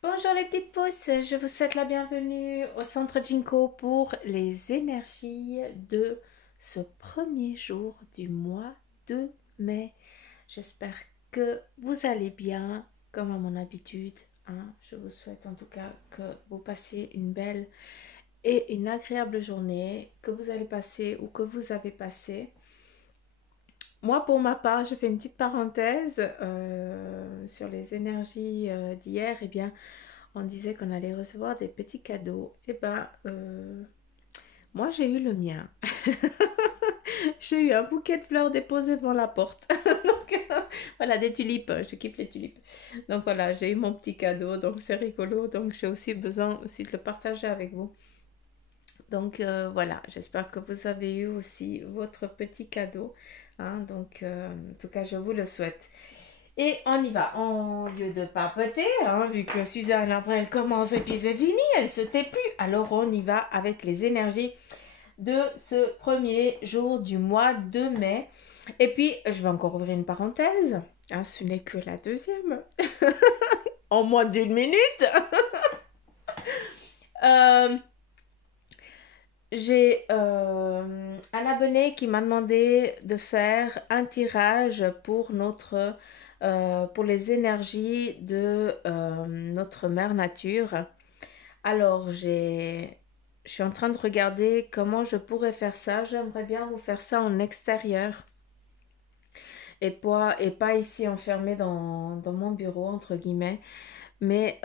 Bonjour les petites pousses, je vous souhaite la bienvenue au centre Jinko pour les énergies de ce premier jour du mois de mai. J'espère que vous allez bien, comme à mon habitude, hein. Je vous souhaite en tout cas que vous passiez une belle et une agréable journée, que vous allez passer ou que vous avez passé. Moi, pour ma part, je fais une petite parenthèse sur les énergies d'hier. Eh bien, on disait qu'on allait recevoir des petits cadeaux. Eh ben, moi, j'ai eu le mien. J'ai eu un bouquet de fleurs déposé devant la porte. Donc, voilà, des tulipes. Je kiffe les tulipes. Donc, voilà, j'ai eu mon petit cadeau. Donc, c'est rigolo. Donc, j'ai aussi besoin aussi de le partager avec vous. Donc, voilà, j'espère que vous avez eu aussi votre petit cadeau, hein. Donc, en tout cas, je vous le souhaite. Et on y va. En lieu de papoter, hein, vu que Suzanne, après, elle commence et puis c'est fini, elle se tait plus. Alors, on y va avec les énergies de ce premier jour du mois de mai. Et puis, je vais encore ouvrir une parenthèse, hein, ce n'est que la deuxième. En moins d'une minute. Euh, j'ai un abonné qui m'a demandé de faire un tirage pour pour les énergies de notre mère nature. Alors, je suis en train de regarder comment je pourrais faire ça. J'aimerais bien vous faire ça en extérieur et pas ici enfermé dans mon bureau, entre guillemets. Mais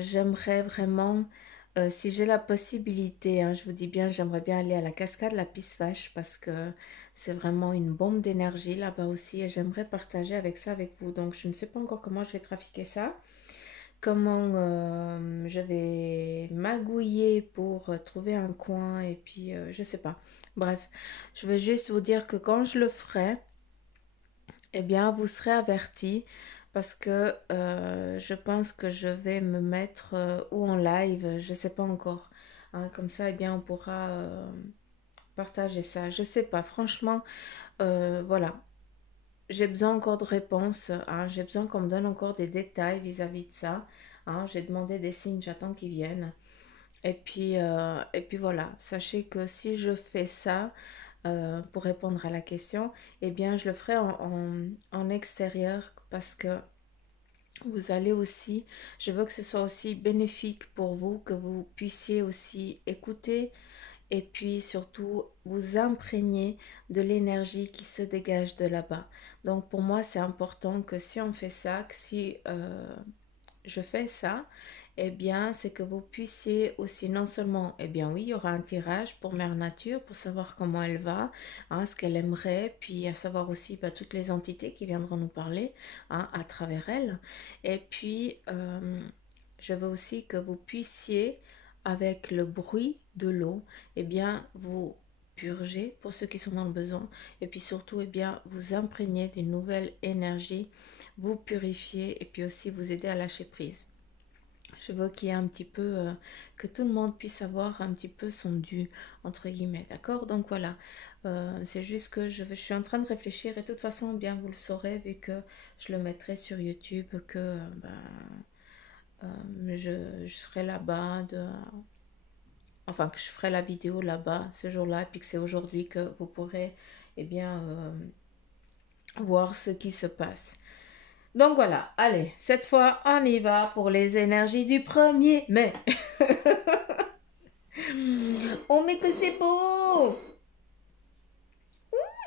j'aimerais vraiment, si j'ai la possibilité, hein, je vous dis bien, j'aimerais bien aller à la cascade La Pisse Vache parce que c'est vraiment une bombe d'énergie là-bas aussi et j'aimerais partager avec ça avec vous. Donc je ne sais pas encore comment je vais trafiquer ça, comment je vais magouiller pour trouver un coin et puis je sais pas. Bref, je veux juste vous dire que quand je le ferai, eh bien, vous serez avertis parce que je pense que je vais me mettre ou en live, je ne sais pas encore, hein. Comme ça, eh bien, on pourra partager ça. Je ne sais pas, franchement, voilà. J'ai besoin encore de réponses, hein. J'ai besoin qu'on me donne encore des détails vis-à-vis de ça, hein. J'ai demandé des signes, j'attends qu'ils viennent. Et puis voilà, sachez que si je fais ça, pour répondre à la question, eh bien, je le ferai en extérieur parce que vous allez aussi, je veux que ce soit aussi bénéfique pour vous, que vous puissiez aussi écouter et puis surtout vous imprégner de l'énergie qui se dégage de là-bas. Donc pour moi, c'est important que si on fait ça, que si je fais ça, eh bien, c'est que vous puissiez aussi non seulement, eh bien oui, il y aura un tirage pour Mère Nature pour savoir comment elle va, hein, ce qu'elle aimerait, puis à savoir aussi bah, toutes les entités qui viendront nous parler, hein, à travers elle. Et puis, je veux aussi que vous puissiez, avec le bruit de l'eau, eh bien, vous purger pour ceux qui sont dans le besoin, et puis surtout, eh bien, vous imprégner d'une nouvelle énergie, vous purifier, et puis aussi vous aider à lâcher prise. Je veux qu'il y ait un petit peu, que tout le monde puisse avoir un petit peu son dû, entre guillemets, d'accord? Donc voilà, c'est juste que je suis en train de réfléchir et de toute façon, bien vous le saurez, vu que je le mettrai sur YouTube, que je serai là-bas, enfin que je ferai la vidéo là-bas ce jour-là, et puis que c'est aujourd'hui que vous pourrez, eh bien, voir ce qui se passe. Donc voilà, allez, cette fois, on y va pour les énergies du 1er mai. Oh, mais que c'est beau!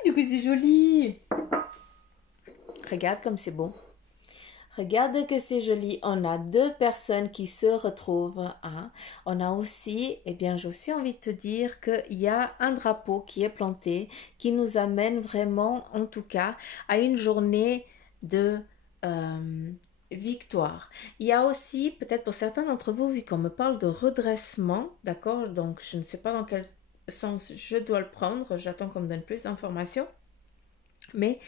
Du coup, c'est joli. Regarde comme c'est beau. Regarde que c'est joli. On a deux personnes qui se retrouvent, hein. On a aussi, eh bien, j'ai aussi envie de te dire qu'il y a un drapeau qui est planté, qui nous amène vraiment, en tout cas, à une journée de victoire. Il y a aussi, peut-être pour certains d'entre vous, vu qu'on me parle de redressement, d'accord? Donc, je ne sais pas dans quel sens je dois le prendre. J'attends qu'on me donne plus d'informations. Mais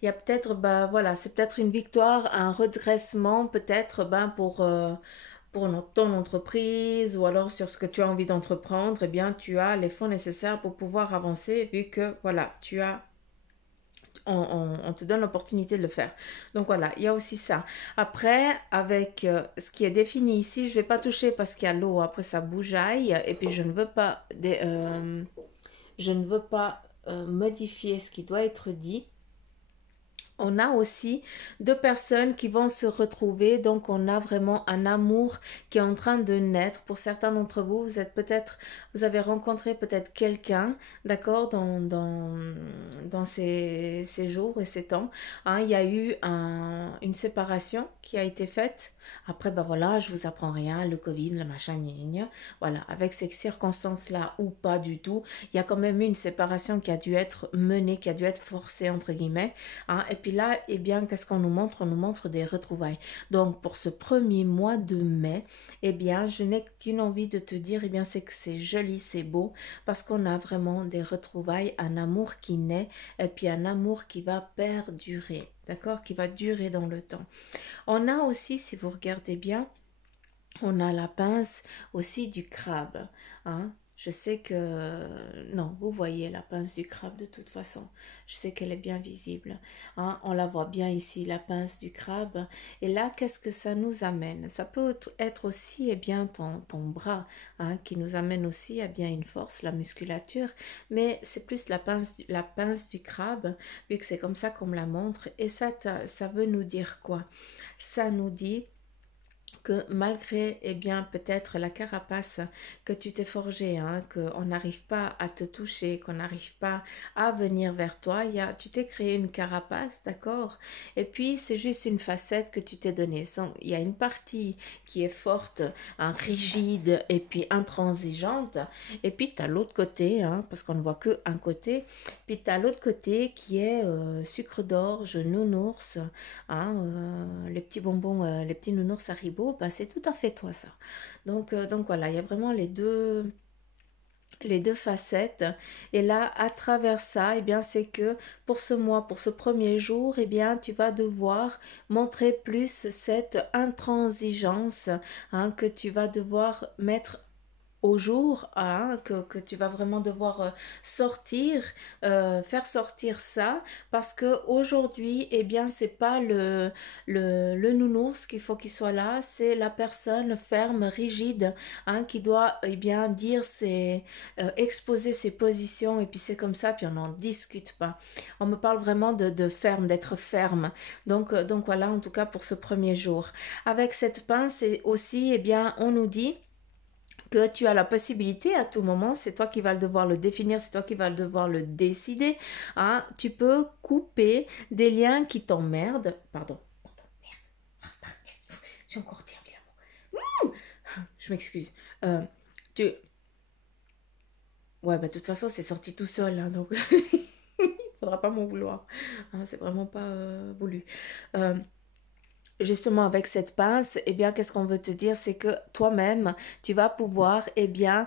il y a peut-être, bah voilà, c'est peut-être une victoire, un redressement, peut-être pour ton entreprise ou alors sur ce que tu as envie d'entreprendre, eh bien tu as les fonds nécessaires pour pouvoir avancer vu que voilà, on te donne l'opportunité de le faire. Donc voilà, il y a aussi ça. Après, avec ce qui est défini ici, je ne vais pas toucher parce qu'il y a l'eau, après ça bougeaille, et puis je ne veux pas modifier ce qui doit être dit. On a aussi deux personnes qui vont se retrouver, donc on a vraiment un amour qui est en train de naître. Pour certains d'entre vous, vous avez rencontré peut-être quelqu'un, d'accord, dans ces jours et ces temps. Hein, il y a eu une séparation qui a été faite. Après, ben voilà, je vous apprends rien, le Covid, le machin, gna gna gna. Voilà, avec ces circonstances-là ou pas du tout, il y a quand même eu une séparation qui a dû être menée, qui a dû être forcée, entre guillemets. Hein. Et puis là, eh bien, qu'est-ce qu'on nous montre? On nous montre des retrouvailles. Donc, pour ce premier mois de mai, eh bien, je n'ai qu'une envie de te dire, eh bien, c'est que c'est joli, c'est beau, parce qu'on a vraiment des retrouvailles, un amour qui naît, et puis un amour qui va perdurer, d'accord? Qui va durer dans le temps. On a aussi, si vous regardez bien, on a la pince aussi du crabe. Hein. Je sais que... Non, vous voyez la pince du crabe de toute façon. Je sais qu'elle est bien visible. Hein. On la voit bien ici, la pince du crabe. Et là, qu'est-ce que ça nous amène? Ça peut être aussi eh bien, ton bras hein, qui nous amène aussi à bien une force, la musculature. Mais c'est plus la pince du crabe, vu que c'est comme ça qu'on me la montre. Et ça veut nous dire quoi? Ça nous dit que malgré, eh bien, peut-être la carapace que tu t'es forgée, hein, qu'on n'arrive pas à te toucher, qu'on n'arrive pas à venir vers toi, tu t'es créé une carapace, d'accord? Et puis, c'est juste une facette que tu t'es donnée. Il y a une partie qui est forte, hein, rigide et puis intransigeante. Et puis, tu as l'autre côté, hein, parce qu'on ne voit que un côté. Puis, tu as l'autre côté qui est sucre d'orge, nounours, hein, les petits bonbons, les petits nounours Haribo, bah, c'est tout à fait toi ça. Donc voilà, il y a vraiment les deux facettes. Et là, à travers ça, eh bien, c'est que pour ce mois, pour ce premier jour, eh bien, tu vas devoir montrer plus cette intransigeance hein, que tu vas devoir mettre au jour hein, que tu vas vraiment devoir sortir, faire sortir ça parce que aujourd'hui, eh bien, c'est pas le nounours qu'il faut qu'il soit là, c'est la personne ferme, rigide, hein, qui doit eh bien dire exposer ses positions et puis c'est comme ça, puis on n'en discute pas. On me parle vraiment de ferme, d'être ferme. Donc voilà, en tout cas pour ce premier jour. Avec cette pince aussi, eh bien, on nous dit que tu as la possibilité à tout moment, c'est toi qui vas devoir le définir, c'est toi qui vas devoir le décider. Hein. Tu peux couper des liens qui t'emmerdent. Pardon, merde. J'ai encore dit un vilain mot. Je m'excuse. Tu... Ouais, bah de toute façon, c'est sorti tout seul, hein, donc il faudra pas m'en vouloir. Hein, c'est vraiment pas voulu. Justement avec cette pince, eh bien, qu'est-ce qu'on veut te dire, c'est que toi-même, tu vas pouvoir, eh bien,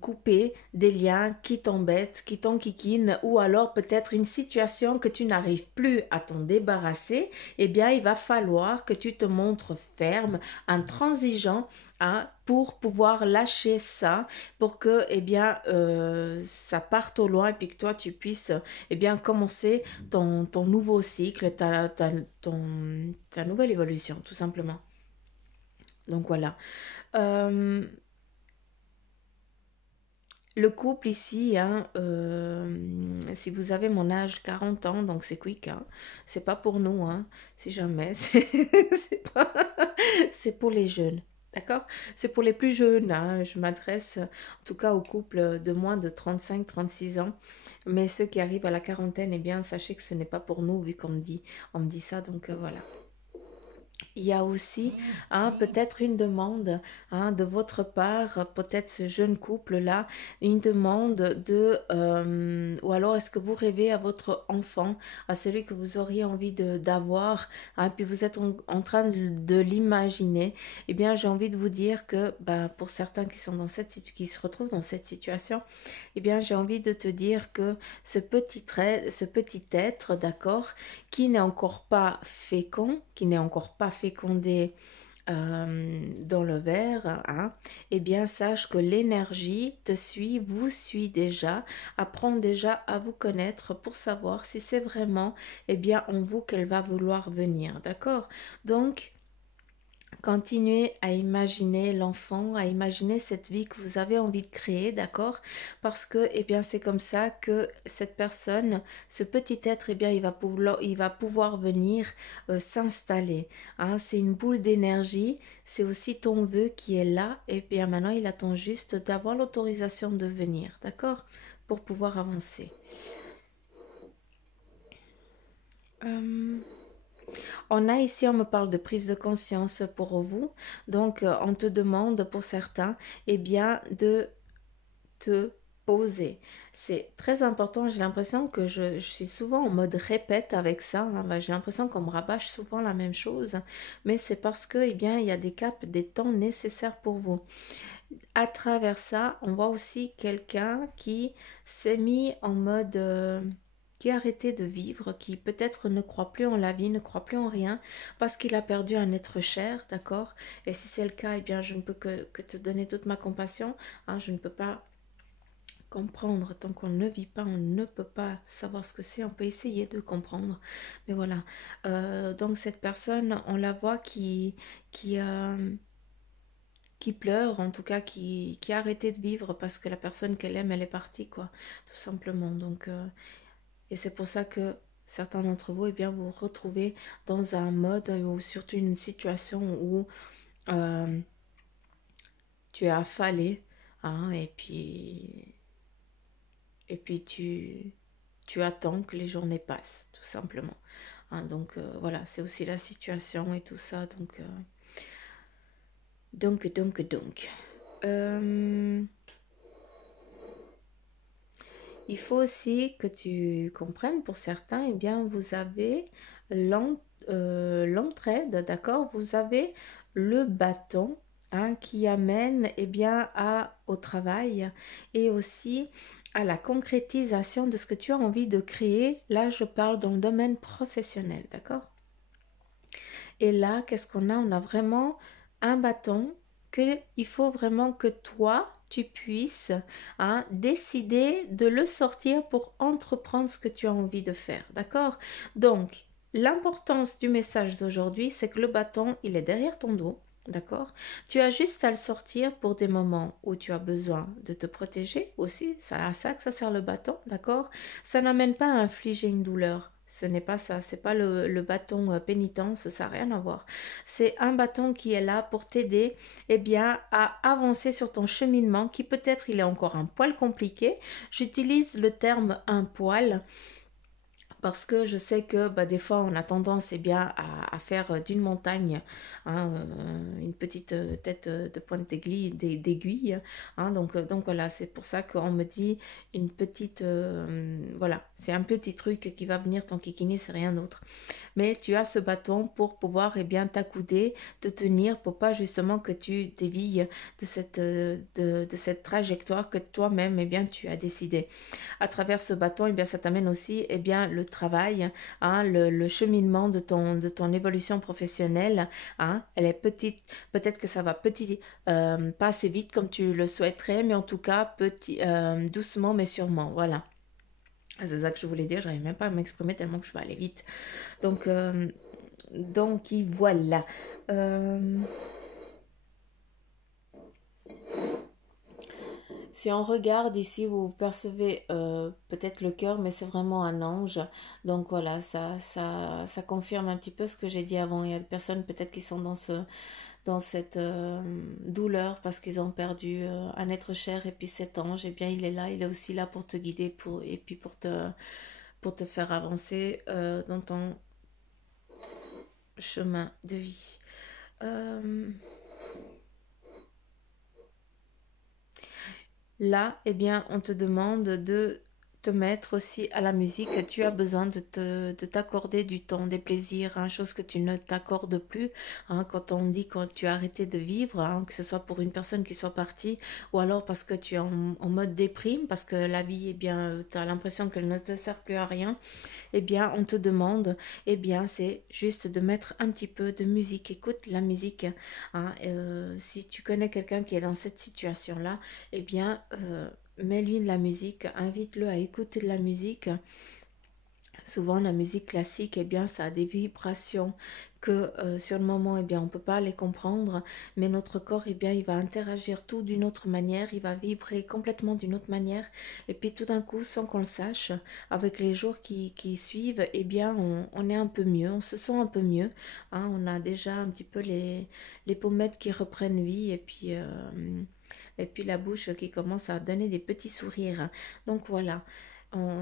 couper des liens qui t'embêtent, qui t'enquiquinent, ou alors peut-être une situation que tu n'arrives plus à t'en débarrasser, eh bien, il va falloir que tu te montres ferme, intransigeant, hein, pour pouvoir lâcher ça, pour que, eh bien, ça parte au loin et puis que toi, tu puisses, eh bien, commencer ton nouveau cycle, ta nouvelle évolution, tout simplement. Donc voilà. Euh, le couple ici, hein, si vous avez mon âge, 40 ans, donc c'est quick, hein, c'est pas pour nous, hein, si jamais, c'est pour les jeunes, d'accord? C'est pour les plus jeunes, hein, je m'adresse en tout cas aux couples de moins de 35-36 ans, mais ceux qui arrivent à la quarantaine, eh bien, sachez que ce n'est pas pour nous, vu on me dit ça, donc voilà. Il y a aussi hein, peut-être une demande hein, de votre part, peut-être ce jeune couple-là, une demande ou alors est-ce que vous rêvez à votre enfant, à celui que vous auriez envie d'avoir, hein, puis vous êtes en train de l'imaginer, eh bien j'ai envie de vous dire que bah, pour certains qui sont qui se retrouvent dans cette situation, eh bien j'ai envie de te dire que ce petit être, d'accord, qui n'est encore pas fécond, qui n'est encore pas fécondé dans le verre, hein, eh bien sache que l'énergie te suit, vous suit déjà, apprend déjà à vous connaître pour savoir si c'est vraiment eh bien en vous qu'elle va vouloir venir, d'accord? Donc continuez à imaginer l'enfant, à imaginer cette vie que vous avez envie de créer, d'accord? Parce que, eh bien, c'est comme ça que cette personne, ce petit être, eh bien, il va pouvoir venir s'installer. Hein. C'est une boule d'énergie, c'est aussi ton vœu qui est là, et bien maintenant, il attend juste d'avoir l'autorisation de venir, d'accord? Pour pouvoir avancer. Euh, On a ici, on me parle de prise de conscience pour vous. Donc, on te demande pour certains, eh bien, de te poser. C'est très important. J'ai l'impression que je suis souvent en mode répète avec ça. Hein. Ben, j'ai l'impression qu'on me rabâche souvent la même chose. Mais c'est parce que, eh bien, il y a des caps, des temps nécessaires pour vous. À travers ça, on voit aussi quelqu'un qui s'est mis en mode qui a arrêté de vivre, qui peut-être ne croit plus en la vie, ne croit plus en rien, parce qu'il a perdu un être cher, d'accord? Et si c'est le cas, eh bien, je ne peux que te donner toute ma compassion. Hein, je ne peux pas comprendre tant qu'on ne vit pas, on ne peut pas savoir ce que c'est, on peut essayer de comprendre. Mais voilà. Donc cette personne, on la voit qui, euh, qui pleure, en tout cas qui a arrêté de vivre parce que la personne qu'elle aime, elle est partie, quoi, tout simplement. Donc, et c'est pour ça que certains d'entre vous, eh bien, vous vous retrouvez dans un mode ou surtout une situation où euh, tu es affalé, hein, et puis tu attends que les journées passent, tout simplement. Hein, donc, voilà, c'est aussi la situation et tout ça. Donc. Euh, Il faut aussi que tu comprennes, pour certains, eh bien, vous avez l'entraide, d'accord? Vous avez le bâton hein, qui amène eh bien, au travail et aussi à la concrétisation de ce que tu as envie de créer. Là, je parle dans le domaine professionnel, d'accord? Et là, qu'est-ce qu'on a? On a vraiment un bâton que il faut vraiment que toi, tu puisses hein, décider de le sortir pour entreprendre ce que tu as envie de faire. D'accord? Donc, l'importance du message d'aujourd'hui, c'est que le bâton, il est derrière ton dos. D'accord? Tu as juste à le sortir pour des moments où tu as besoin de te protéger aussi. C'est à ça que ça sert le bâton. D'accord? Ça n'amène pas à infliger une douleur. Ce n'est pas ça, c'est pas le bâton pénitence, ça n'a rien à voir. C'est un bâton qui est là pour t'aider eh bien, à avancer sur ton cheminement qui peut-être il est encore un poil compliqué. J'utilise le terme un poil parce que je sais que bah, des fois on a tendance eh bien, à faire d'une montagne hein, une petite tête de pointe d'aiguille. Hein, donc voilà, c'est pour ça qu'on me dit une petite... voilà, c'est un petit truc qui va venir t'enquiquiner, c'est rien d'autre. Mais tu as ce bâton pour pouvoir eh bien, t'accouder, te tenir, pour pas justement que tu dévilles de cette trajectoire que toi-même eh bien, tu as décidé. À travers ce bâton, eh bien, ça t'amène aussi eh bien, le travail, hein, le cheminement de ton évolution professionnelle. Hein. Elle est petite, peut-être que ça va petit, pas assez vite comme tu le souhaiterais, mais en tout cas petit, doucement mais sûrement. Voilà. C'est ça que je voulais dire, j'arrive même pas à m'exprimer tellement que je vais aller vite. Donc, euh, donc voilà. Euh, Si on regarde ici, vous percevez peut-être le cœur, mais c'est vraiment un ange. Donc voilà, ça confirme un petit peu ce que j'ai dit avant. Il y a des personnes peut-être qui sont dans cette douleur parce qu'ils ont perdu un être cher et puis cet ange, eh bien il est là, il est aussi là pour te guider et puis pour te faire avancer dans ton chemin de vie. Euh, Là, eh bien, on te demande de te mettre aussi à la musique, tu as besoin de t'accorder du temps, des plaisirs, hein, chose que tu ne t'accordes plus. Hein, quand on dit quand tu as arrêté de vivre, hein, que ce soit pour une personne qui soit partie, ou alors parce que tu es en mode déprime, parce que la vie, eh bien, tu as l'impression qu'elle ne te sert plus à rien, eh bien, on te demande, eh bien, c'est juste de mettre un petit peu de musique. Écoute la musique. Hein, si tu connais quelqu'un qui est dans cette situation-là, eh bien, mets-lui de la musique, invite-le à écouter de la musique. Souvent, la musique classique, eh bien, ça a des vibrations que sur le moment, eh bien, on ne peut pas les comprendre, mais notre corps, eh bien, il va interagir tout d'une autre manière, il va vibrer complètement d'une autre manière, et puis tout d'un coup, sans qu'on le sache, avec les jours qui suivent, eh bien, on est un peu mieux, on se sent un peu mieux, hein, on a déjà un petit peu les pommettes qui reprennent vie, et puis la bouche qui commence à donner des petits sourires. Donc voilà.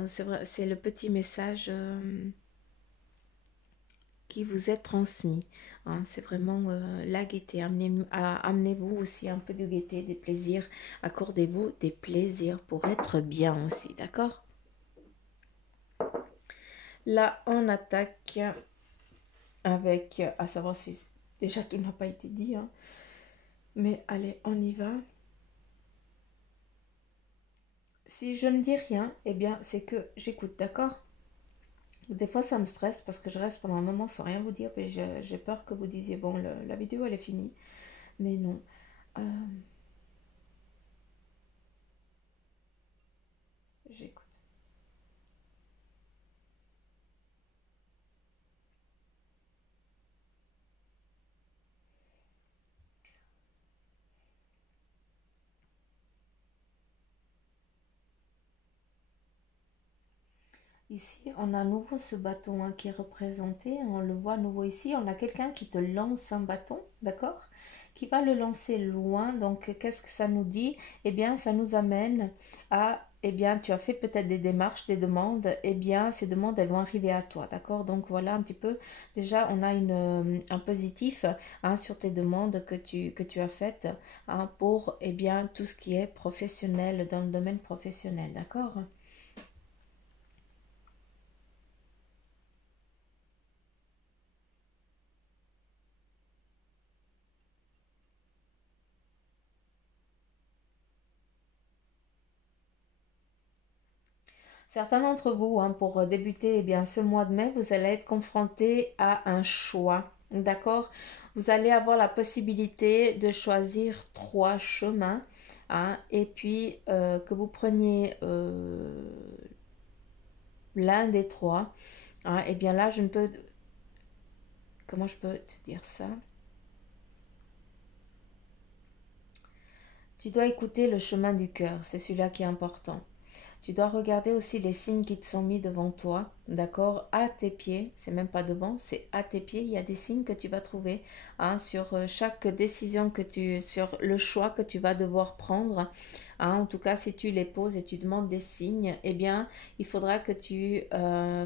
C'est vrai, c'est le petit message qui vous est transmis. Hein, c'est vraiment la gaieté. Amenez-vous aussi un peu de gaieté, des plaisirs. Accordez-vous des plaisirs pour être bien aussi, d'accord? Là, on attaque avec, à savoir si déjà tout n'a pas été dit, hein, mais allez, on y va. Si je ne dis rien, eh bien, c'est que j'écoute, d'accord? Des fois, ça me stresse parce que je reste pendant un moment sans rien vous dire. Et j'ai peur que vous disiez, bon, la vidéo, elle est finie. Mais non. Euh, J'écoute. Ici, on a à nouveau ce bâton hein, qui est représenté. On le voit à nouveau ici. On a quelqu'un qui te lance un bâton, d'accord? Qui va le lancer loin. Donc, qu'est-ce que ça nous dit? Eh bien, ça nous amène à, eh bien, tu as fait peut-être des démarches, des demandes. Eh bien, ces demandes, elles vont arriver à toi, d'accord? Donc, voilà un petit peu. Déjà, on a un positif hein, sur tes demandes que tu as faites hein, pour, eh bien, tout ce qui est professionnel, dans le domaine professionnel, d'accord? Certains d'entre vous, hein, pour débuter eh bien, ce mois de mai, vous allez être confronté à un choix. D'accord? Vous allez avoir la possibilité de choisir trois chemins. Hein, et puis que vous preniez l'un des trois. Hein, et bien là, je ne peux... Comment je peux te dire ça? Tu dois écouter le chemin du cœur. C'est celui-là qui est important. Tu dois regarder aussi les signes qui te sont mis devant toi, d'accord, à tes pieds, c'est même pas devant, c'est à tes pieds, il y a des signes que tu vas trouver hein, sur chaque décision sur le choix que tu vas devoir prendre. Hein, en tout cas, si tu les poses et tu demandes des signes, eh bien, il faudra que tu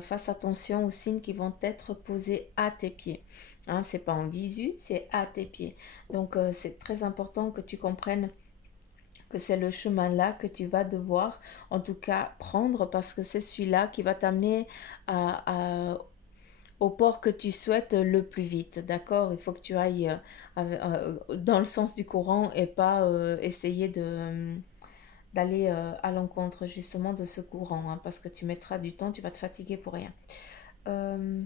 fasses attention aux signes qui vont être posés à tes pieds. Hein, c'est pas en visu, c'est à tes pieds. Donc, c'est très important que tu comprennes que c'est le chemin-là que tu vas devoir en tout cas prendre parce que c'est celui-là qui va t'amener au port que tu souhaites le plus vite. D'accord? Il faut que tu ailles dans le sens du courant et pas essayer d'aller à l'encontre justement de ce courant hein, parce que tu mettras du temps, tu vas te fatiguer pour rien. Euh,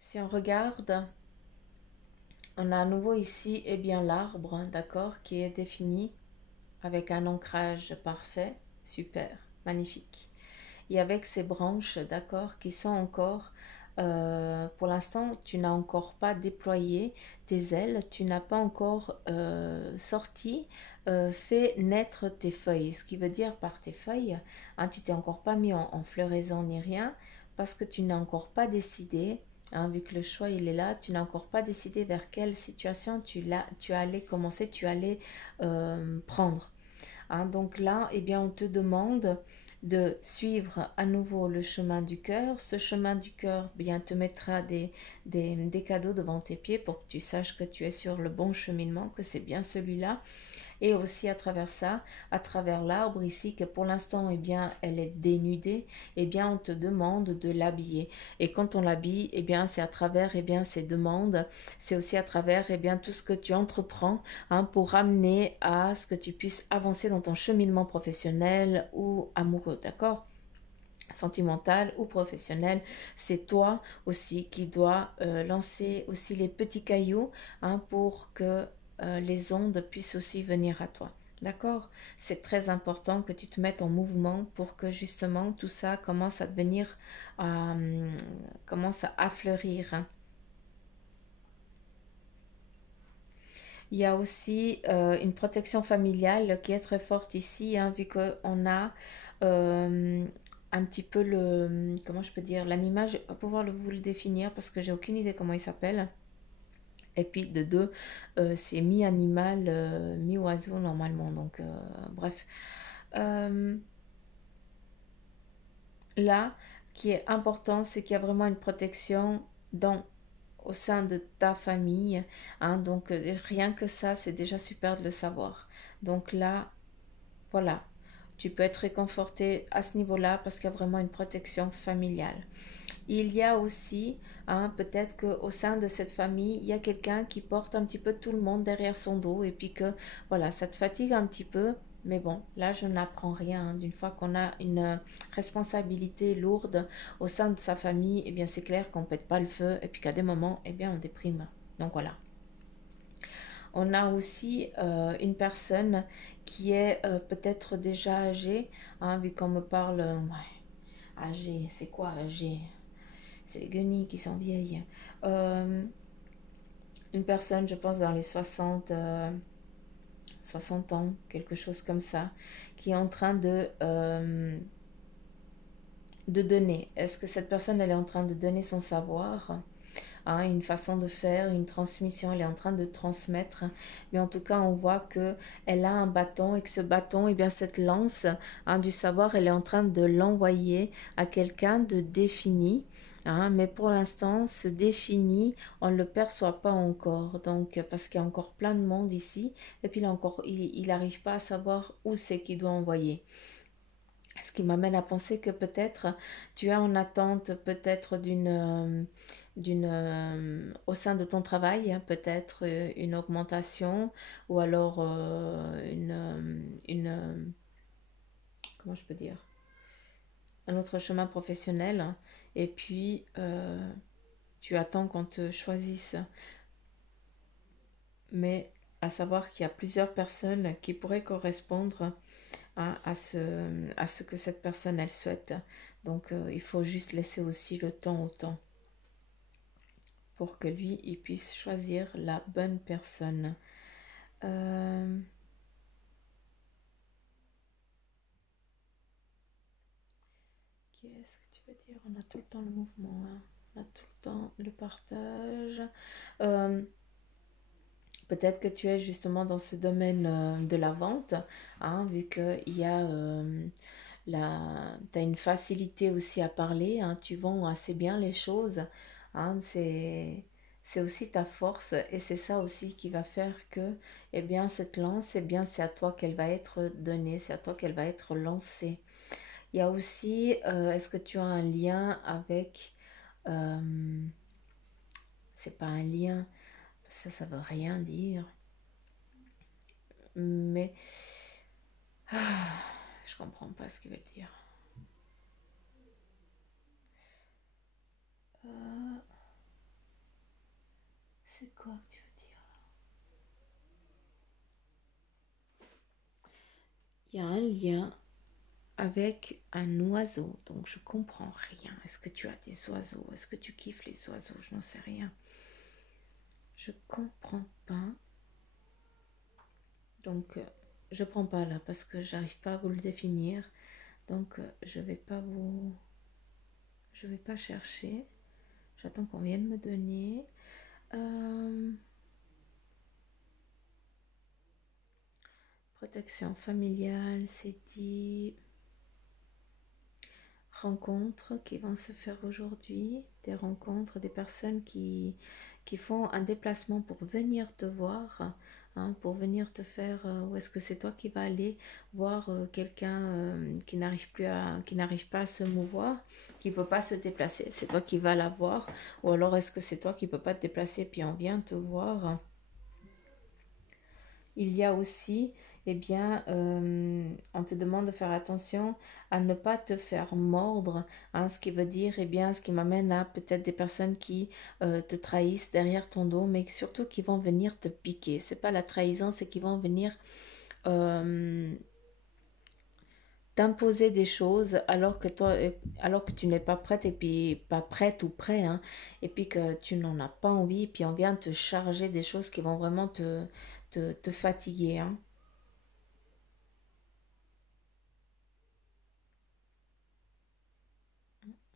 si on regarde, on a à nouveau ici eh bien l'arbre, d'accord, qui est défini avec un ancrage parfait, super, magnifique. Et avec ces branches, d'accord, qui sont encore, pour l'instant, tu n'as encore pas déployé tes ailes, tu n'as pas encore sorti, fait naître tes feuilles. Ce qui veut dire par tes feuilles, hein, tu t'es encore pas mis en floraison ni rien, parce que tu n'as encore pas décidé hein, vu que le choix il est là, tu n'as encore pas décidé vers quelle situation tu allais commencer, tu allais prendre. Hein. Donc là, eh bien, on te demande de suivre à nouveau le chemin du cœur. Ce chemin du cœur, eh bien, te mettra des cadeaux devant tes pieds pour que tu saches que tu es sur le bon cheminement, que c'est bien celui-là. Et aussi à travers ça, à travers l'arbre ici, que pour l'instant, eh bien, elle est dénudée, eh bien, on te demande de l'habiller. Et quand on l'habille, eh bien, c'est à travers, eh bien, ces demandes, c'est aussi à travers, eh bien, tout ce que tu entreprends, hein, pour amener à ce que tu puisses avancer dans ton cheminement professionnel ou amoureux, d'accord? Sentimental ou professionnel, c'est toi aussi qui dois lancer aussi les petits cailloux, hein, pour que les ondes puissent aussi venir à toi. D'accord? C'est très important que tu te mettes en mouvement pour que justement tout ça commence à devenir, commence à fleurir. Hein. Il y a aussi une protection familiale qui est très forte ici, hein, vu qu'on a euh, un petit peu le... Comment je peux dire? L'animal, je ne vais pas pouvoir vous le définir parce que j'ai aucune idée comment il s'appelle. Et puis de deux, c'est mi-animal, mi-oiseau normalement. Donc, bref. Euh, Là, qui est important, c'est qu'il y a vraiment une protection dans au sein de ta famille. Hein, donc rien que ça, c'est déjà super de le savoir. Donc là, voilà, tu peux être réconforté à ce niveau-là parce qu'il y a vraiment une protection familiale. Il y a aussi, hein, peut-être qu'au sein de cette famille, il y a quelqu'un qui porte un petit peu tout le monde derrière son dos et puis que, voilà, ça te fatigue un petit peu. Mais bon, là, je n'apprends rien. Hein. D'une fois qu'on a une responsabilité lourde au sein de sa famille, eh bien, c'est clair qu'on ne pète pas le feu et puis qu'à des moments, eh bien, on déprime. Donc voilà. On a aussi une personne qui est peut-être déjà âgée, hein, vu qu'on me parle, ouais, âgée, c'est quoi âgée? C'est les guenilles qui sont vieilles. Euh, une personne, je pense, dans les 60 ans, quelque chose comme ça, qui est en train de donner. Est-ce que cette personne, elle est en train de donner son savoir, hein, une façon de faire, une transmission, elle est en train de transmettre. Mais en tout cas, on voit que elle a un bâton et que ce bâton, et bien cette lance, hein, du savoir, elle est en train de l'envoyer à quelqu'un de défini. Hein, mais pour l'instant, ce défini, on ne le perçoit pas encore. Donc, parce qu'il y a encore plein de monde ici, et puis là encore, il n'arrive pas à savoir où c'est qu'il doit envoyer. Ce qui m'amène à penser que peut-être tu es en attente peut-être au sein de ton travail, hein, peut-être une augmentation ou alors comment je peux dire, un autre chemin professionnel. Hein. Et puis tu attends qu'on te choisisse. Mais à savoir qu'il y a plusieurs personnes qui pourraient correspondre, hein, à ce que cette personne elle souhaite. Donc il faut juste laisser aussi le temps au temps pour que lui il puisse choisir la bonne personne. Euh, Qu'est-ce que tu veux dire? On a tout le temps le mouvement, hein. On a tout le temps le partage. Euh, Peut-être que tu es justement dans ce domaine de la vente, hein, vu qu'il y a tu as une facilité aussi à parler, hein, tu vends assez bien les choses, hein, c'est aussi ta force et c'est ça aussi qui va faire que, eh bien, cette lance, eh bien, c'est à toi qu'elle va être donnée, c'est à toi qu'elle va être lancée. Il y a aussi, est-ce que tu as un lien avec, euh, c'est pas un lien, ça veut rien dire, mais je comprends pas ce qu'il veut dire. Euh, c'est quoi que tu veux dire? Il y a un lien avec un oiseau, donc je comprends rien. Est-ce que tu as des oiseaux? Est-ce que tu kiffes les oiseaux? Je n'en sais rien. Je comprends pas. Donc je prends pas là parce que j'arrive pas à vous le définir. Donc je vais pas chercher. J'attends qu'on vienne me donner. Protection familiale, c'est dit. Rencontres qui vont se faire aujourd'hui, des rencontres, des personnes qui font un déplacement pour venir te voir, hein, pour venir te faire, ou est-ce que c'est toi qui vas aller voir quelqu'un qui n'arrive pas à se mouvoir, qui ne peut pas se déplacer, c'est toi qui vas la voir, ou alors est-ce que c'est toi qui ne peux pas te déplacer, puis on vient te voir. Il y a aussi, eh bien, on te demande de faire attention à ne pas te faire mordre, hein, ce qui veut dire, eh bien, ce qui m'amène à peut-être des personnes qui te trahissent derrière ton dos, mais surtout qui vont venir te piquer. C'est pas la trahison, c'est qu'ils vont venir euh, t'imposer des choses alors que toi, alors que tu n'es pas prête et puis pas prête ou prêt, hein, et puis que tu n'en as pas envie, et puis on vient te charger des choses qui vont vraiment te fatiguer, hein.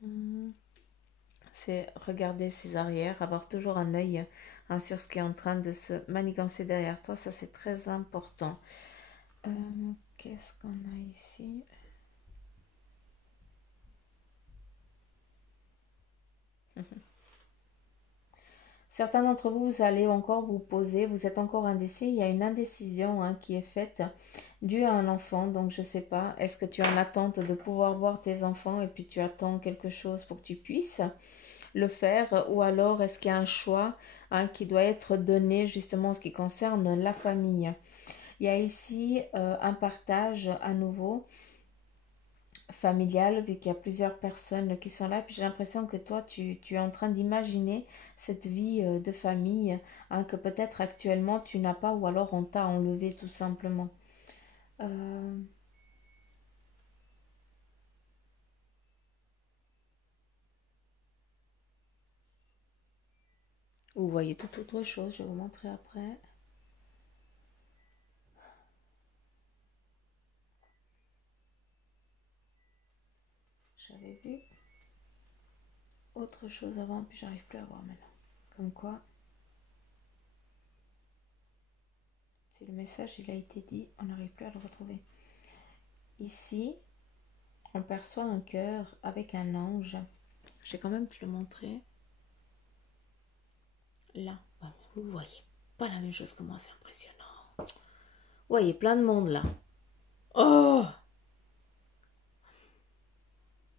Hmm. C'est regarder ses arrières, avoir toujours un œil, hein, sur ce qui est en train de se manigancer derrière toi. Ça, c'est très important. Euh, Qu'est-ce qu'on a ici? Certains d'entre vous, vous allez encore vous poser, vous êtes encore indécis. Il y a une indécision, hein, qui est faite due à un enfant. Donc, je ne sais pas, est-ce que tu es en attente de pouvoir voir tes enfants et puis tu attends quelque chose pour que tu puisses le faire, ou alors est-ce qu'il y a un choix, hein, qui doit être donné justement en ce qui concerne la famille. Il y a ici un partage à nouveau familial, vu qu'il y a plusieurs personnes qui sont là. Puis j'ai l'impression que toi, tu es en train d'imaginer cette vie de famille, hein, que peut-être actuellement tu n'as pas, ou alors on t'a enlevé tout simplement. Euh, vous voyez toute autre chose, je vais vous montrer après. J'avais vu autre chose avant, puis j'arrive plus à voir maintenant. Comme quoi, si le message il a été dit, on n'arrive plus à le retrouver. Ici, on perçoit un cœur avec un ange. J'ai quand même pu le montrer. Là, vous voyez pas la même chose que moi, c'est impressionnant. Vous voyez plein de monde là. Oh,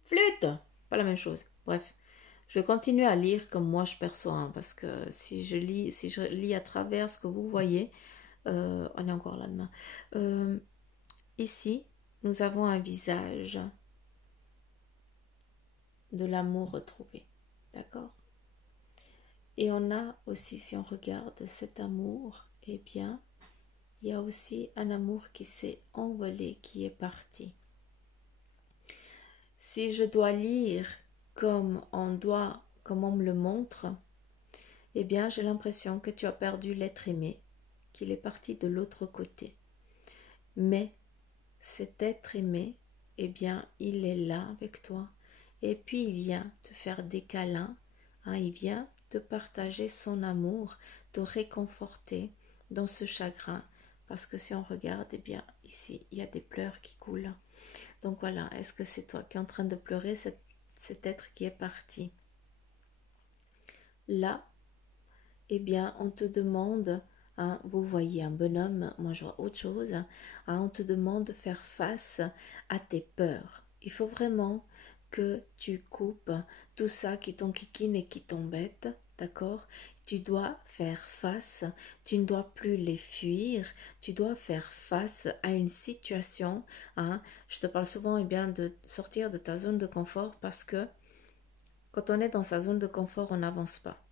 flûte, pas la même chose. Bref, je vais continuer à lire comme moi je perçois, hein, parce que si je lis à travers ce que vous voyez, on est encore là demain. Ici, nous avons un visage de l'amour retrouvé, d'accord? Et on a aussi, si on regarde cet amour, eh bien, il y a aussi un amour qui s'est envolé, qui est parti. Si je dois lire comme on me le montre, eh bien, j'ai l'impression que tu as perdu l'être aimé, qu'il est parti de l'autre côté. Mais cet être aimé, eh bien, il est là avec toi. Et puis, il vient te faire des câlins, hein, il vient te partager son amour, te réconforter dans ce chagrin. Parce que si on regarde, eh bien, ici, il y a des pleurs qui coulent. Donc voilà, est-ce que c'est toi qui es en train de pleurer, cet être qui est parti? Là, eh bien, on te demande, hein, vous voyez un bonhomme, moi je vois autre chose, hein, on te demande de faire face à tes peurs. Il faut vraiment que tu coupes tout ça qui t'enquiquine et qui t'embête, d'accord? Tu dois faire face, tu ne dois plus les fuir, tu dois faire face à une situation, hein. Je te parle souvent, eh bien, de sortir de ta zone de confort, parce que quand on est dans sa zone de confort, on n'avance pas.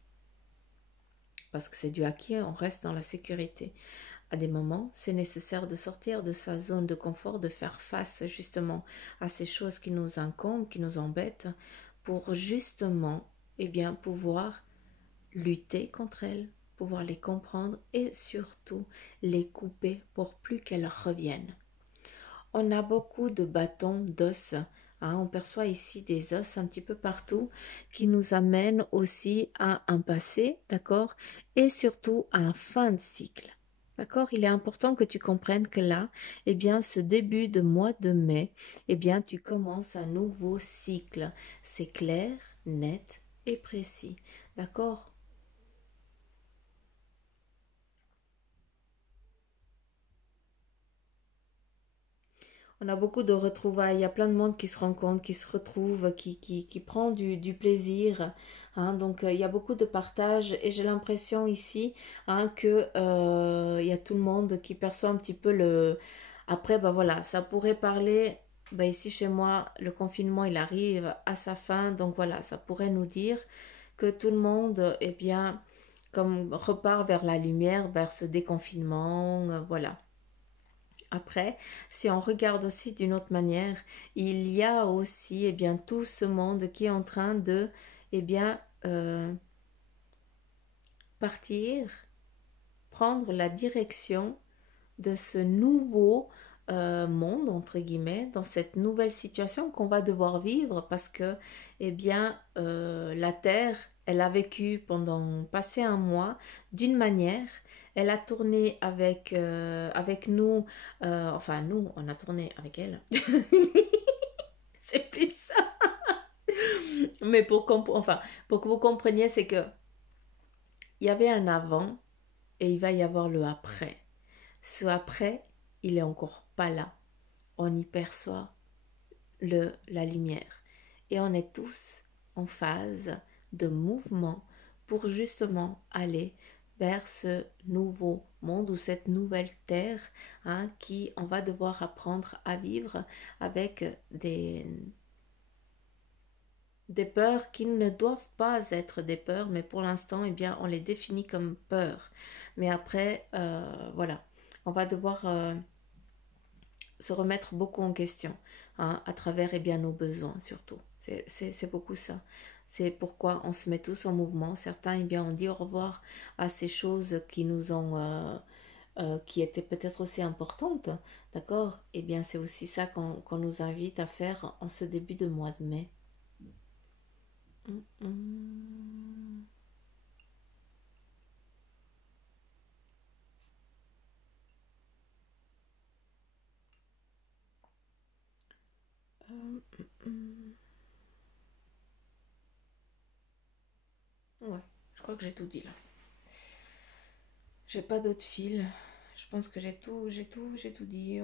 Parce que c'est dû à qui on reste dans la sécurité. À des moments, c'est nécessaire de sortir de sa zone de confort, de faire face justement à ces choses qui nous incombent, qui nous embêtent, pour justement, eh bien, pouvoir lutter contre elles, pouvoir les comprendre et surtout les couper pour plus qu'elles reviennent. On a beaucoup de bâtons d'os, hein. On perçoit ici des os un petit peu partout qui nous amènent aussi à un passé, d'accord, et surtout à un fin de cycle. D'accord? Il est important que tu comprennes que là, eh bien, ce début de mois de mai, eh bien, tu commences un nouveau cycle. C'est clair, net et précis. D'accord? On a beaucoup de retrouvailles, il y a plein de monde qui se rencontre, qui se retrouve, qui prend du plaisir, hein. Donc il y a beaucoup de partage et j'ai l'impression ici, hein, que il y a tout le monde qui perçoit un petit peu le... Après, ben voilà, ça pourrait parler, ben ici chez moi, le confinement il arrive à sa fin, donc voilà, ça pourrait nous dire que tout le monde, eh bien, comme repart vers la lumière, vers ce déconfinement, voilà. Après, si on regarde aussi d'une autre manière, il y a aussi eh bien, tout ce monde qui est en train de eh bien, partir, prendre la direction de ce nouveau monde, entre guillemets, dans cette nouvelle situation qu'on va devoir vivre parce que eh bien, la Terre, elle a vécu pendant passé un mois d'une manière, elle a tourné avec nous, enfin nous, on a tourné avec elle. C'est plus ça. Mais enfin, pour que vous compreniez, c'est que il y avait un avant et il va y avoir le après. Ce après, il est encore pas là. On y perçoit la lumière. Et on est tous en phase de mouvement pour justement aller vers ce nouveau monde ou cette nouvelle terre, hein, qui on va devoir apprendre à vivre avec des peurs qui ne doivent pas être des peurs, mais pour l'instant, eh bien, on les définit comme peurs. Mais après, voilà, on va devoir se remettre beaucoup en question, hein, à travers eh bien, nos besoins surtout. C'est beaucoup ça. C'est pourquoi on se met tous en mouvement. Certains, eh bien, on dit au revoir à ces choses qui nous ont... qui étaient peut-être aussi importantes, d'accord? Eh bien, c'est aussi ça qu'on nous invite à faire en ce début de mois de mai. Mm, mm. Mm. Ouais, je crois que j'ai tout dit là. J'ai pas d'autres fils. Je pense que j'ai tout dit.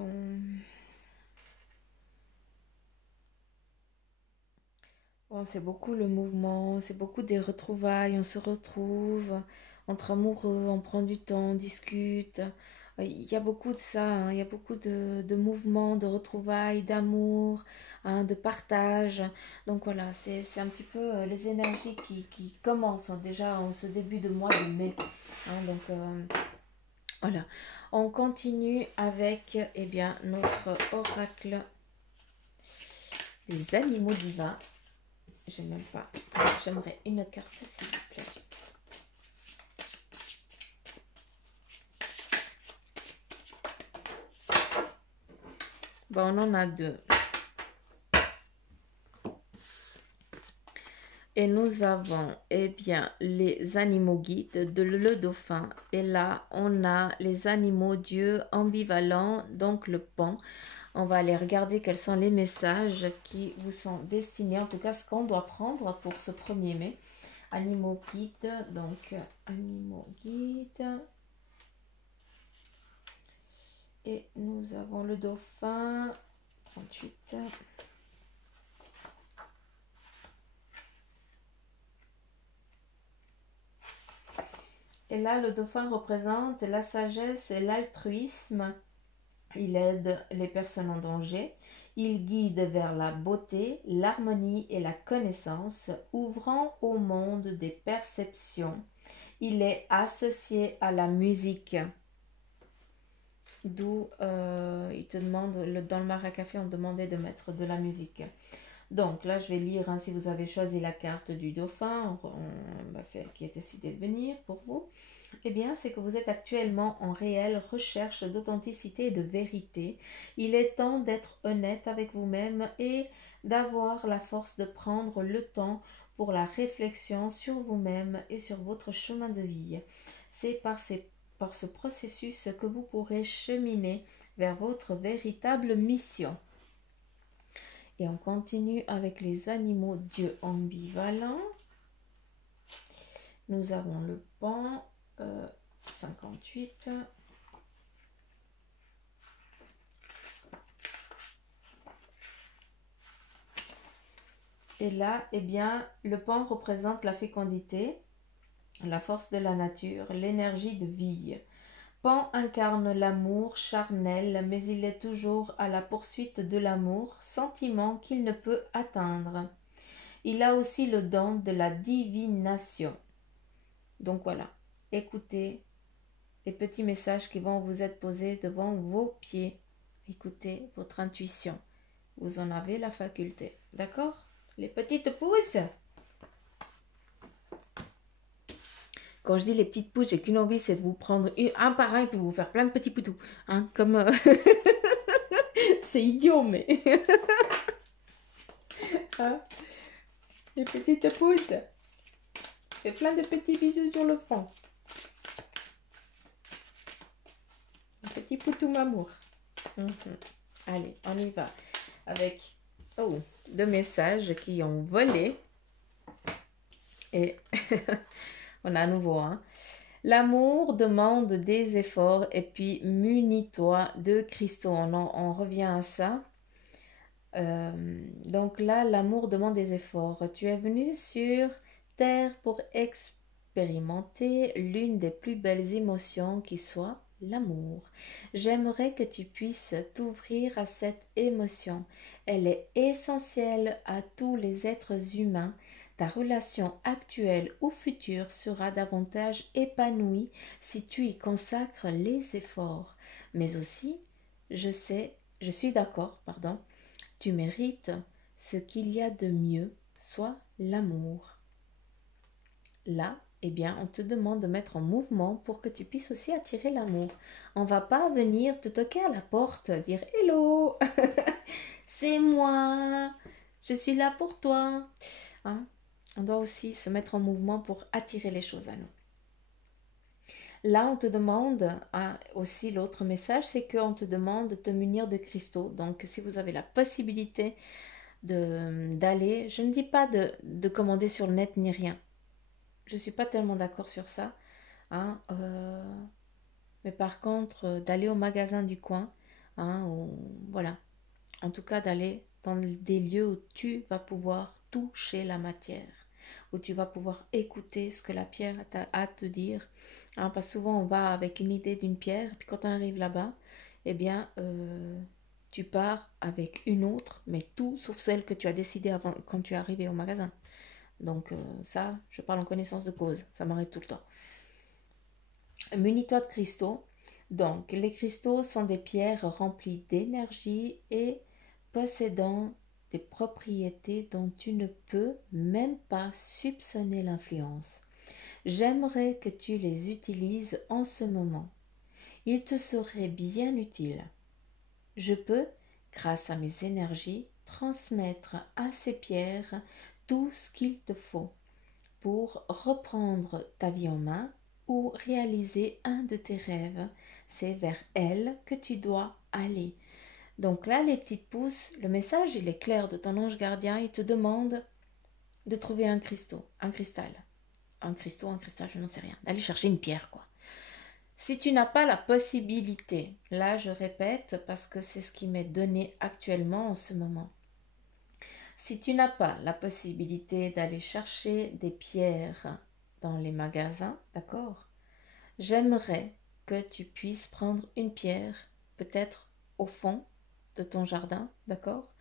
Bon, c'est beaucoup le mouvement, c'est beaucoup des retrouvailles. On se retrouve entre amoureux, on prend du temps, on discute. Il y a beaucoup de ça, hein. Il y a beaucoup de mouvements, de retrouvailles, d'amour, hein, de partage. Donc voilà, c'est un petit peu les énergies qui commencent, hein, déjà en ce début de mois de mai, hein. Donc voilà, on continue avec eh bien, notre oracle des animaux divins. J'ai même pas. J'aimerais une carte, s'il vous plaît. Bon, on en a deux. Et nous avons, eh bien, les animaux guides de le dauphin. Et là, on a les animaux dieux ambivalents, donc le pan. On va aller regarder quels sont les messages qui vous sont destinés. En tout cas, ce qu'on doit prendre pour ce 1er mai. Animaux guides, donc animaux guides. Et nous avons le dauphin, 38. Et là, le dauphin représente la sagesse et l'altruisme. Il aide les personnes en danger. Il guide vers la beauté, l'harmonie et la connaissance, ouvrant au monde des perceptions. Il est associé à la musique. D'où il te demande, dans le maracafé, on demandait de mettre de la musique. Donc là, je vais lire, hein, si vous avez choisi la carte du dauphin, celle qui a décidé de venir pour vous. Eh bien, c'est que vous êtes actuellement en réelle recherche d'authenticité et de vérité. Il est temps d'être honnête avec vous-même et d'avoir la force de prendre le temps pour la réflexion sur vous-même et sur votre chemin de vie. C'est par ce processus que vous pourrez cheminer vers votre véritable mission. Et on continue avec les animaux Dieu ambivalents. Nous avons le pan 58. Et là, eh bien, le pan représente la fécondité, la force de la nature, l'énergie de vie. Pan incarne l'amour charnel, mais il est toujours à la poursuite de l'amour, sentiment qu'il ne peut atteindre. Il a aussi le don de la divination. Donc voilà, écoutez les petits messages qui vont vous être posés devant vos pieds. Écoutez votre intuition. Vous en avez la faculté. D'accord? Les petites pousses. Quand je dis les petites pousses, j'ai qu'une envie, c'est de vous prendre un par un et puis vous faire plein de petits poutous. Hein, comme... c'est idiot, mais... hein, les petites pousses. Et plein de petits bisous sur le front. Un petit poutou m'amour. Allez, on y va. Avec deux messages qui ont volé. Et on a à nouveau, hein. L'amour demande des efforts et puis munis-toi de Christo. On revient à ça. Donc là, l'amour demande des efforts. Tu es venu sur Terre pour expérimenter l'une des plus belles émotions qui soit l'amour. J'aimerais que tu puisses t'ouvrir à cette émotion. Elle est essentielle à tous les êtres humains. Ta relation actuelle ou future sera davantage épanouie si tu y consacres les efforts. Mais aussi, je suis d'accord, tu mérites ce qu'il y a de mieux, soit l'amour. Là, eh bien, on te demande de mettre en mouvement pour que tu puisses aussi attirer l'amour. On ne va pas venir te toquer à la porte, dire « Hello, c'est moi, je suis là pour toi. » Hein? On doit aussi se mettre en mouvement pour attirer les choses à nous. Là, on te demande, aussi l'autre message, c'est qu'on te demande de te munir de cristaux. Donc, si vous avez la possibilité d'aller, je ne dis pas de commander sur le net ni rien. Je ne suis pas tellement d'accord sur ça. Hein, mais par contre, d'aller au magasin du coin, hein, voilà. En tout cas, d'aller dans des lieux où tu vas pouvoir toucher la matière, où tu vas pouvoir écouter ce que la pierre a à te dire. Hein, parce que souvent, on va avec une idée d'une pierre, puis quand on arrive là-bas, eh bien, tu pars avec une autre, mais tout sauf celle que tu as décidé avant, quand tu es arrivé au magasin. Donc ça, je parle en connaissance de cause, ça m'arrive tout le temps. Munis-toi de cristaux. Donc, les cristaux sont des pierres remplies d'énergie et possédant des propriétés dont tu ne peux même pas soupçonner l'influence. J'aimerais que tu les utilises en ce moment. Ils te seraient bien utiles. Je peux, grâce à mes énergies, transmettre à ces pierres tout ce qu'il te faut pour reprendre ta vie en main ou réaliser un de tes rêves. C'est vers elles que tu dois aller. Donc là, les petites pousses, le message, il est clair de ton ange gardien. Il te demande de trouver un cristal. Un cristal, je n'en sais rien. D'aller chercher une pierre, quoi. Si tu n'as pas la possibilité, là je répète parce que c'est ce qui m'est donné actuellement en ce moment. Si tu n'as pas la possibilité d'aller chercher des pierres dans les magasins, d'accord? J'aimerais que tu puisses prendre une pierre, peut-être au fond de ton jardin, d'accord?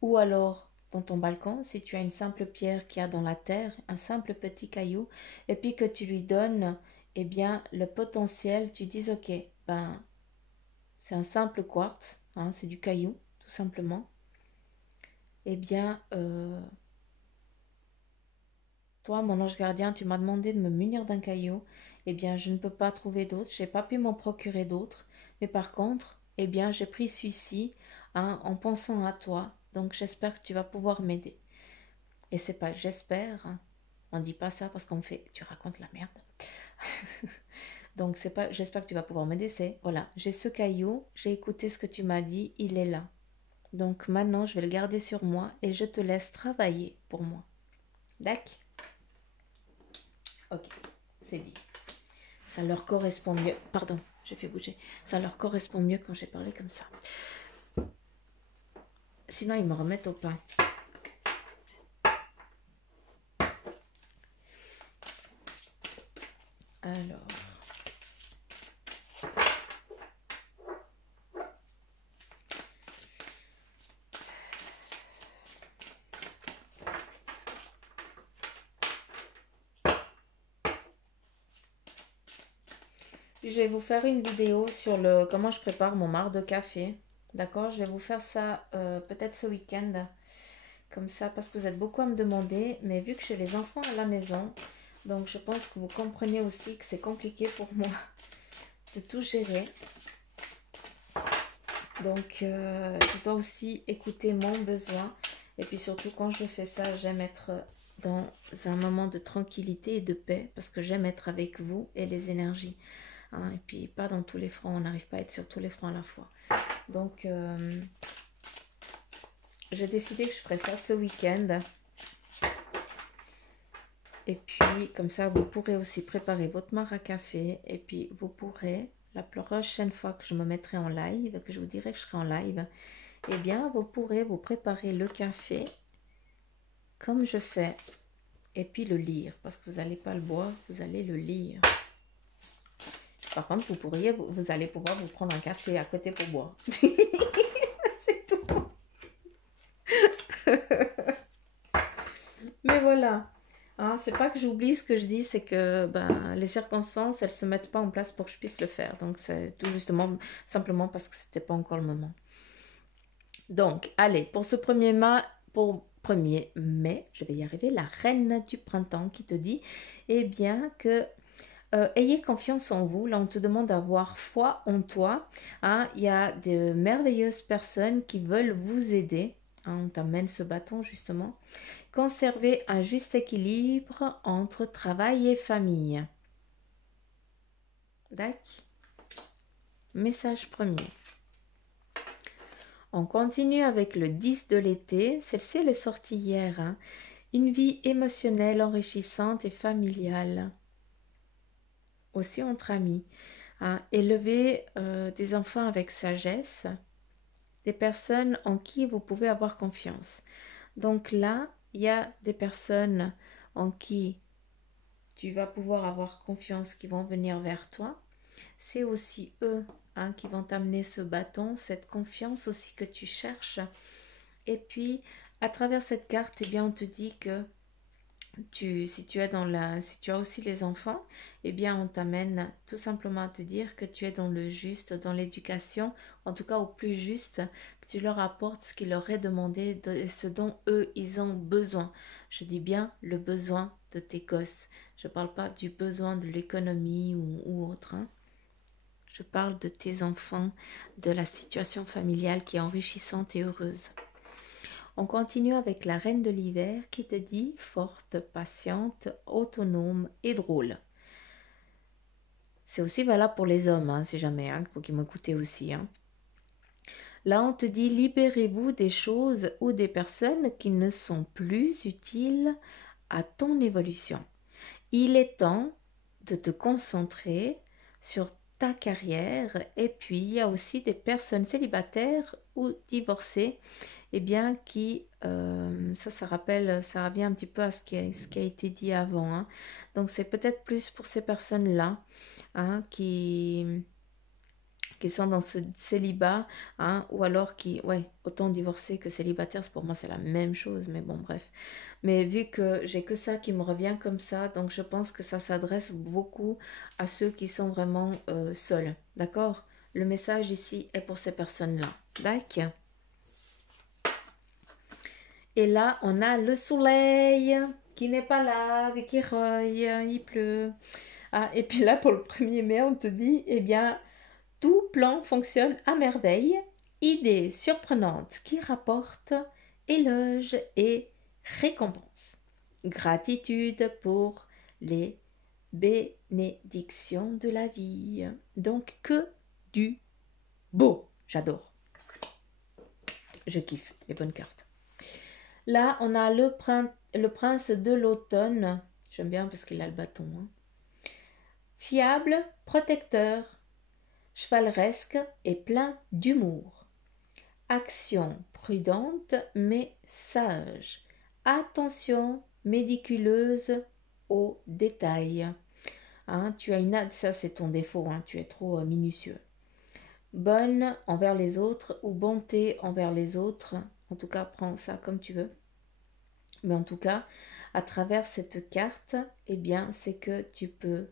Ou alors dans ton balcon, si tu as une simple pierre qu'il y a dans la terre, un simple petit caillou, et puis que tu lui donnes, eh bien, le potentiel, tu dis, ok, ben, c'est un simple quartz, hein, c'est du caillou, tout simplement. Eh bien, toi, mon ange gardien, tu m'as demandé de me munir d'un caillou. Eh bien, je ne peux pas trouver d'autres. Je n'ai pas pu m'en procurer d'autres. Mais par contre, eh bien, j'ai pris celui-ci hein, en pensant à toi. Donc, j'espère que tu vas pouvoir m'aider. Et c'est pas j'espère, hein. On dit pas ça parce qu'on fait, tu racontes la merde. Donc, c'est pas j'espère que tu vas pouvoir m'aider, c'est voilà, j'ai ce caillou, j'ai écouté ce que tu m'as dit, il est là. Donc, maintenant, je vais le garder sur moi et je te laisse travailler pour moi. D'accord? Ok, c'est dit. Ça leur correspond mieux. Pardon, j'ai fait bouger. Ça leur correspond mieux quand j'ai parlé comme ça. Sinon, ils me remettent au pain. Alors. Puis je vais vous faire une vidéo sur le comment je prépare mon marc de café. D'accord? Je vais vous faire ça peut-être ce week-end. Comme ça, parce que vous êtes beaucoup à me demander. Mais vu que j'ai les enfants à la maison, donc je pense que vous comprenez aussi que c'est compliqué pour moi de tout gérer. Donc, je dois aussi écouter mon besoin. Et puis surtout, quand je fais ça, j'aime être dans un moment de tranquillité et de paix. Parce que j'aime être avec vous et les énergies. Hein, et puis, pas dans tous les fronts. On n'arrive pas à être sur tous les fronts à la fois. Donc, j'ai décidé que je ferais ça ce week-end. Et puis, comme ça, vous pourrez aussi préparer votre marc à café. Et puis, vous pourrez, la prochaine fois que je me mettrai en live, que je vous dirai que je serai en live, eh bien, vous pourrez vous préparer le café comme je fais. Et puis, le lire. Parce que vous n'allez pas le boire, vous allez le lire. Par contre, vous allez pouvoir vous prendre un café à côté pour boire. C'est tout. Mais voilà. Hein, c'est pas que j'oublie ce que je dis, c'est que ben, les circonstances, elles se mettent pas en place pour que je puisse le faire. Donc, c'est tout justement, simplement parce que c'était pas encore le moment. Donc, allez, pour ce pour 1er mai, je vais y arriver, la reine du printemps qui te dit, eh bien, que ayez confiance en vous. Là, on te demande d'avoir foi en toi. Hein. Il y a de merveilleuses personnes qui veulent vous aider. Hein, on t'amène ce bâton, justement. Conservez un juste équilibre entre travail et famille. D'accord? Message premier. On continue avec le 10 de l'été. Celle-ci, elle est sortie hier. Hein. Une vie émotionnelle, enrichissante et familiale. Aussi entre amis. Hein. Élever des enfants avec sagesse. Des personnes en qui vous pouvez avoir confiance. Donc là, il y a des personnes en qui tu vas pouvoir avoir confiance qui vont venir vers toi. C'est aussi eux hein, qui vont t'amener ce bâton, cette confiance aussi que tu cherches. Et puis, à travers cette carte, eh bien, on te dit que si tu as aussi les enfants, eh bien, on t'amène tout simplement à te dire que tu es dans le juste, dans l'éducation, en tout cas au plus juste, que tu leur apportes ce qui leur est demandé et ce dont eux, ils ont besoin. Je dis bien le besoin de tes gosses. Je ne parle pas du besoin de l'économie ou autre. Hein. Je parle de tes enfants, de la situation familiale qui est enrichissante et heureuse. On continue avec la reine de l'hiver qui te dit forte, patiente, autonome et drôle. C'est aussi valable pour les hommes, hein, si jamais, hein, pour qu'ils m'écoutent aussi. Hein. Là, on te dit libérez-vous des choses ou des personnes qui ne sont plus utiles à ton évolution. Il est temps de te concentrer sur ta carrière et puis il y a aussi des personnes célibataires ou divorcées eh bien qui ça revient un petit peu à ce qui a été dit avant hein. Donc c'est peut-être plus pour ces personnes là hein, qui sont dans ce célibat hein, ou alors autant divorcés que célibataires pour moi c'est la même chose mais bon bref mais vu que j'ai que ça qui me revient comme ça donc je pense que ça s'adresse beaucoup à ceux qui sont vraiment seuls d'accord. Le message ici est pour ces personnes là d'accord. Et là, on a le soleil qui n'est pas là, avec il pleut. Ah, et puis là, pour le 1er mai, on te dit, eh bien, tout plan fonctionne à merveille. Idée surprenante qui rapporte éloge et récompense. Gratitude pour les bénédictions de la vie. Donc, que du beau. J'adore. Je kiffe les bonnes cartes. Là, on a le prince de l'automne. J'aime bien parce qu'il a le bâton. Hein. Fiable, protecteur, chevaleresque et plein d'humour. Action prudente mais sage. Attention médiculeuse aux détails. Hein, ça c'est ton défaut, hein, tu es trop minutieux. Bonne envers les autres ou bonté envers les autres. En tout cas, prends ça comme tu veux. Mais en tout cas, à travers cette carte, eh bien, c'est que tu peux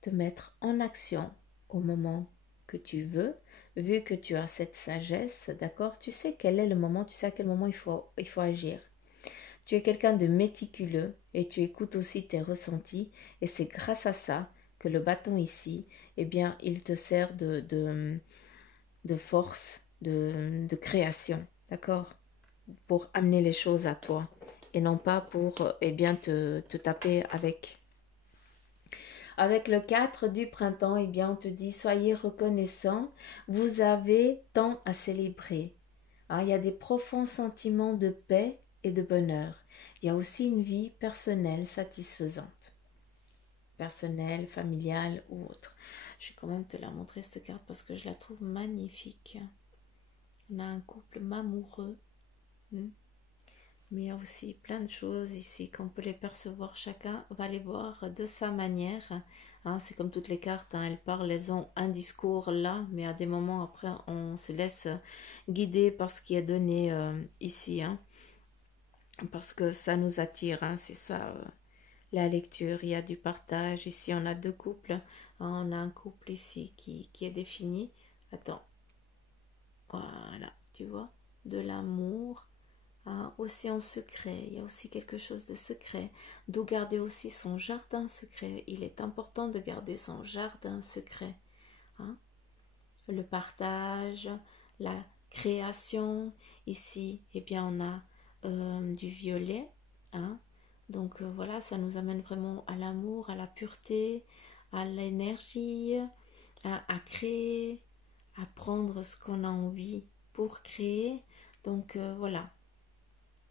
te mettre en action au moment que tu veux, vu que tu as cette sagesse, d'accord? Tu sais quel est le moment, tu sais à quel moment il faut agir. Tu es quelqu'un de méticuleux et tu écoutes aussi tes ressentis et c'est grâce à ça que le bâton ici, eh bien, il te sert de force, de création, d'accord? Pour amener les choses à toi et non pas pour, eh bien, te taper avec. Avec le 4 du printemps, eh bien, on te dit, soyez reconnaissants, vous avez tant à célébrer. Hein, il y a des profonds sentiments de paix et de bonheur. Il y a aussi une vie personnelle satisfaisante. Personnelle, familiale ou autre. Je vais quand même te la montrer cette carte parce que je la trouve magnifique. On a un couple amoureux. Mais il y a aussi plein de choses ici qu'on peut les percevoir. Chacun va les voir de sa manière. Hein, c'est comme toutes les cartes, hein, elles parlent, elles ont un discours là, mais à des moments après, on se laisse guider par ce qui est donné ici. Hein, parce que ça nous attire, hein, c'est ça la lecture. Il y a du partage. Ici, on a deux couples. Hein, on a un couple ici qui est défini. Attends. Voilà, tu vois, de l'amour. Hein, aussi en secret, il y a aussi quelque chose de secret, d'où garder aussi son jardin secret. Il est important de garder son jardin secret. Hein. Le partage, la création. Ici, eh bien, on a du violet. Hein. Donc voilà, ça nous amène vraiment à l'amour, à la pureté, à l'énergie, à créer, à prendre ce qu'on a envie pour créer. Donc voilà.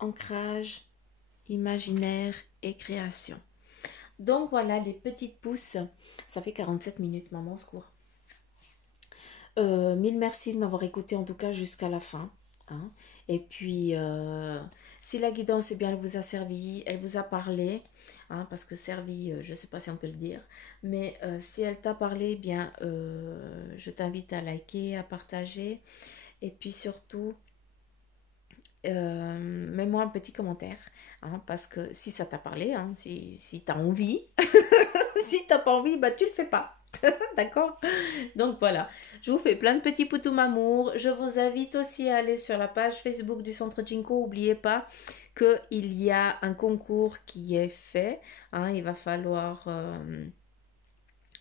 Ancrage, imaginaire et création. Donc voilà les petites pousses. Ça fait 47 minutes, maman, au secours. Mille merci de m'avoir écouté en tout cas jusqu'à la fin. Hein. Et puis, si la guidance, eh bien, elle vous a servi, elle vous a parlé, hein, parce que servi, je ne sais pas si on peut le dire, mais si elle t'a parlé, eh bien, je t'invite à liker, à partager. Et puis surtout, mets-moi un petit commentaire, hein, parce que si ça t'a parlé, hein, si tu as envie, si tu n'as pas envie, bah tu le fais pas. D'accord? Donc voilà, je vous fais plein de petits poutous m'amour. Je vous invite aussi à aller sur la page Facebook du Centre Jinko. N'oubliez pas qu'il y a un concours qui est fait. Hein, il va falloir...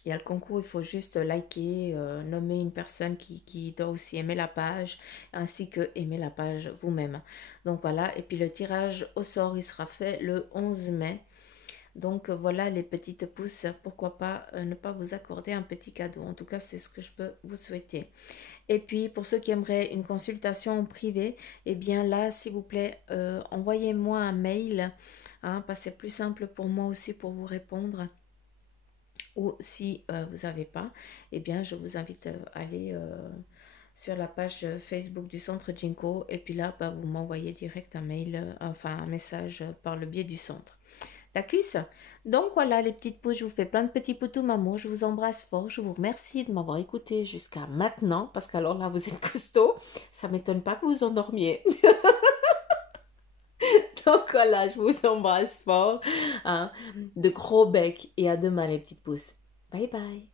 il y a le concours, il faut juste liker, nommer une personne qui doit aussi aimer la page, ainsi que aimer la page vous-même. Donc voilà, et puis le tirage au sort, il sera fait le 11 mai. Donc voilà les petites pousses, pourquoi pas ne pas vous accorder un petit cadeau. En tout cas, c'est ce que je peux vous souhaiter. Et puis pour ceux qui aimeraient une consultation en privé, eh bien là, s'il vous plaît, envoyez-moi un mail, hein, parce que c'est plus simple pour moi aussi pour vous répondre. Ou si vous n'avez pas, eh bien je vous invite à aller sur la page Facebook du Centre Jinko et puis là bah, vous m'envoyez direct un mail, enfin un message par le biais du centre. D'accord? Donc voilà les petites pouces, je vous fais plein de petits poutous maman, je vous embrasse fort, je vous remercie de m'avoir écouté jusqu'à maintenant parce qu'alors là vous êtes costaud, ça m'étonne pas que vous endormiez. Donc voilà, je vous embrasse fort, hein, de gros becs et à demain les petites pousses. Bye bye.